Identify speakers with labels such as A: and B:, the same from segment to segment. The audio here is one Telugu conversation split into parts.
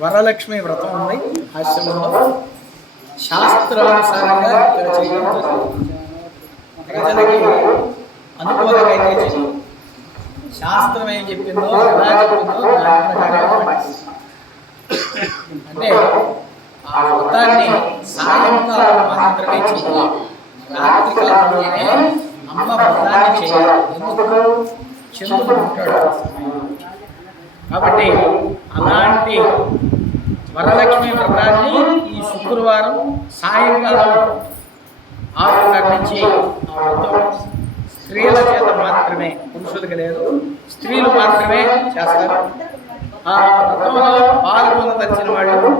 A: వరలక్ష్మి వ్రతం ఉంది. ఆశ్రమంలో శాస్త్రానుసారంగా ఇక్కడ చేయడం. ప్రజలకి అనుకూలంగా అయితే శాస్త్రం ఏం చెప్పిందో ఎలా చెప్పిందో దాని ప్రకారం అంటే ఆ వ్రతాన్ని సాయంకాలం మాత్రమే చేయాలి. రాత్రికాలంలోనే అమ్మ వ్రతాన్ని చేయాలి. ఎందుకు? చంద్రుడు ఉంటాడు. కాబట్టి అలాంటి వరలక్ష్మి వ్రతాన్ని ఈ శుక్రవారం సాయంకాలం ఆరున్నర నుంచి ఆ వ్రతం స్త్రీల చేత మాత్రమే పురుషులకు లేదు స్త్రీలు మాత్రమే చేస్తారు. ఆ వ్రతంలో పాల్గొనదలిచిన వాళ్ళు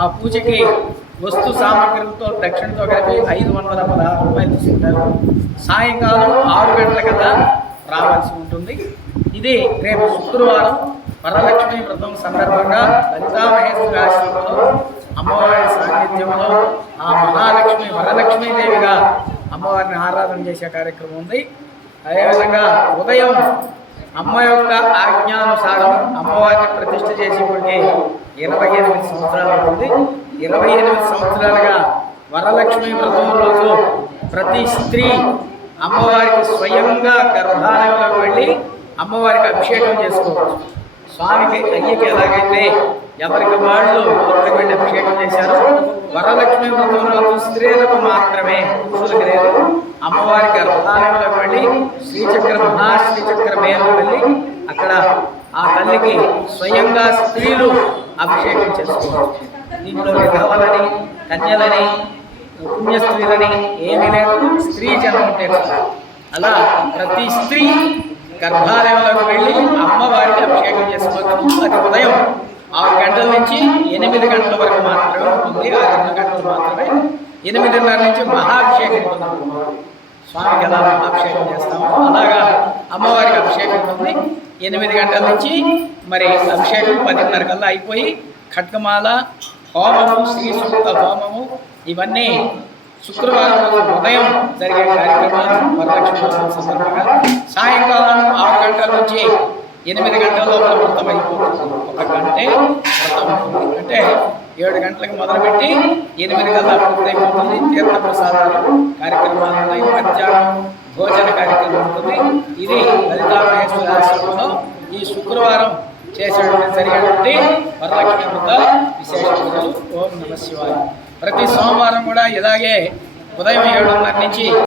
A: ఆ పూజకి వస్తు సామగ్రులతో దక్షిణతో కలిపి ఐదు వందల పదహారు రూపాయలు తీసుకుంటారు. సాయంకాలం ఆరు గంటల కదా రావాల్సి ఉంటుంది. ఇది రేపు శుక్రవారం వరలక్ష్మి వ్రతం సందర్భంగా లలితామహేశ్వర ఆశ్రమంలో అమ్మవారి సాన్నిధ్యంలో ఆ మహాలక్ష్మి వరలక్ష్మీదేవిగా అమ్మవారిని ఆరాధన చేసే కార్యక్రమం ఉంది. అదేవిధంగా ఉదయం అమ్మ యొక్క ఆజ్ఞానుసారం అమ్మవారిని ప్రతిష్ఠ చేసి ఇరవై ఎనిమిది సంవత్సరాలు ఉంది ఇరవై ఎనిమిది సంవత్సరాలుగా వరలక్ష్మి వ్రతం రోజు ప్రతి స్త్రీ అమ్మవారికి స్వయంగా గర్భాలయంలోకి వెళ్ళి అమ్మవారికి అభిషేకం చేసుకోవచ్చు. స్వామికి అయ్యకి ఎలాగైతే ఎవరికి వాళ్ళు ఎవరికి వెళ్ళి అభిషేకం చేశారు వరలక్ష్మి వ్రతంలో స్త్రీలకు మాత్రమే పురుషులకు లేదు. అమ్మవారి గర్భాలయంలోకి వెళ్ళి శ్రీచక్ర మహాశ్రీచక్ర మేలు వెళ్ళి అక్కడ ఆ తల్లికి స్వయంగా స్త్రీలు అభిషేకం చేసుకోవచ్చు. దీంట్లో గర్వలని కన్యలని పుణ్య స్త్రీలని ఏమీ లేదు. స్త్రీ జనం ఉంటే అలా ప్రతి స్త్రీ గర్భాలయంలోకి వెళ్ళి అమ్మవారికి అభిషేకం చేసుకోవచ్చు అది ఉదయం ఆరు గంటల నుంచి ఎనిమిది గంటల వరకు మాత్రమే ఉంటుంది ఆ రెండు గంటలు మాత్రమే. ఎనిమిదిన్నర నుంచి మహాభిషేకం ఉంటుంది. స్వామికి ఎలా అభిషేకం చేస్తామో అలాగా అమ్మవారికి అభిషేకం ఉంది ఎనిమిది గంటల నుంచి మరి అభిషేకం పదిన్నర కల్లా అయిపోయి ఖడ్గమాల హోమము శ్రీ సూక్త హోమము ఇవన్నీ శుక్రవారం ఉదయం జరిగే కార్యక్రమాలు వరలక్ష్మి సందర్భంగా సాయంకాలం గంటల నుంచి ఎనిమిది గంటల లోపల వ్రతం అయిపోతుంది. ఒక గంటే వ్రతం ఉంటుంది అంటే ఏడు గంటలకు మొదలుపెట్టి ఎనిమిది గంటల పూర్తయిపోతుంది తీర్థ ప్రసాదాలు కార్యక్రమాలు ఉన్నాయి మధ్యాహ్నం భోజన కార్యక్రమం ఉంటుంది. ఇది లలితామహేశ్వర ఆశ్రమంలో ఈ శుక్రవారం చేసేటువంటి జరిగేటువంటి వరలక్ష్మి వ్రత విశేష పూజలు ఓం నమ శివాయ. ప్రతి సోమవారం కూడా ఇలాగే ఉదయం ఏడున్నర నుంచి